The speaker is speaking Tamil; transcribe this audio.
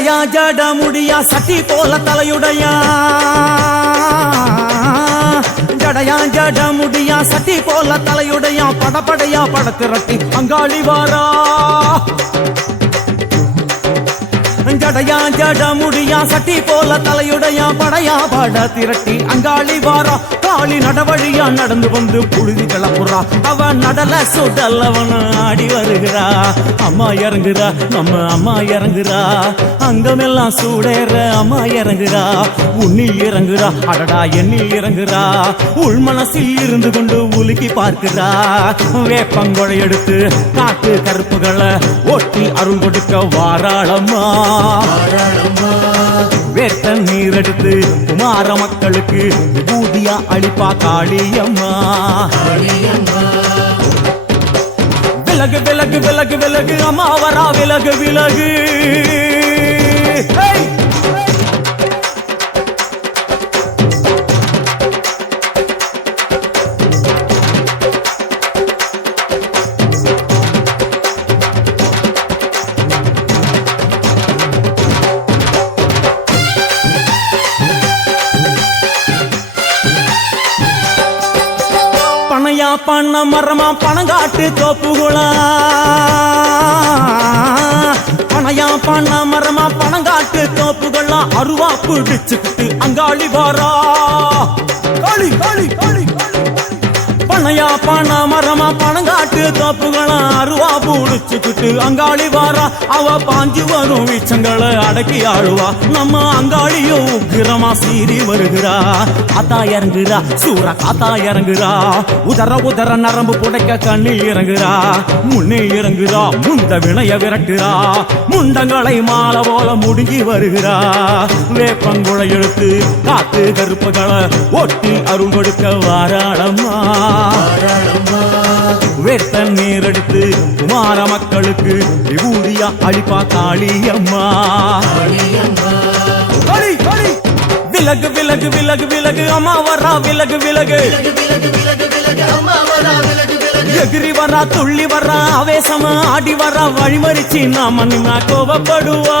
ஜட முடியா சட்டி போல தலையுடையா. ஜடையா ஜட முடியா சட்டி போல தலையுடையா படப்படையா படத்திரட்டி அங்காளி வாரா. ஜடையா ஜட முடியா சட்டி போல தலையுடையா படையா பாட திரட்டி அங்காளி வாரா. காளி நடவழியா நடந்து வந்து புழுதி கிளப்புறா அவ நடல சுடல் அவன் ஆடி வருகிறா. அம்மா இறங்குறா நம்ம அம்மா இறங்குறா. அங்கமெல்லாம் சூடேற அம்மா இறங்குறா. உன்னில் இறங்குறா அடடா எண்ணில் இறங்குறா. உள் மனசில் இருந்து கொண்டு உலுக்கி பார்க்கிறா. வேப்பங்கொழை எடுத்து காட்டு கருப்புகளை ஒட்டி அருள் கொடுக்க வாராளம்மா. வேட்ட நீர் எடுத்து குமார மக்களுக்கு விபூதியா அளிப்பா காளியம்மா. விலகு விலகு விலகு விலகு அம்மா வரா விலகு விலகு. பண்ண மரமா பணங்காட்டு தோப்புகுளா? பணையா பண்ண மரமா பணங்காட்டு தோப்புகளா? அருவா பிடிச்சுக்கிட்டு அங்காளி வாரா. காளி காளி காளி. பனையா பண மரமா பணங்காட்டு தோப்புகளா அருவா புடிச்சுக்கிட்டு அங்காளி வாரா. அவ பாஞ்சு வரும் வீச்சங்களை அடக்கி ஆழுவா நம்ம அங்காளியும் உக்கிரமா சீறி வருகிறா. காத்தா இறங்குறா சூற காத்தா இறங்குறா. உதர உதர நரம்பு புடைக்க கண்ணில் இறங்குறா. முன்னே இறங்குறா முந்த வினைய விரட்டுறா. முண்டங்களை மாலை போல முடுங்கி வருகிறா. வேப்பங்குழை எழுத்து காத்து கருப்புகளை ஒட்டி அருள் கொடுக்க வாராளம்மா. அழிப்பா காளியம்மா. களி, களி. விலகு விலகு விலகு விலகு அம்மா வரா விலகு விலகு. எகிரி வரா துள்ளி வரா ஆவேசமா ஆடி வரா வழிமறிச்சு நாம நின்னா கோவப்படுவா.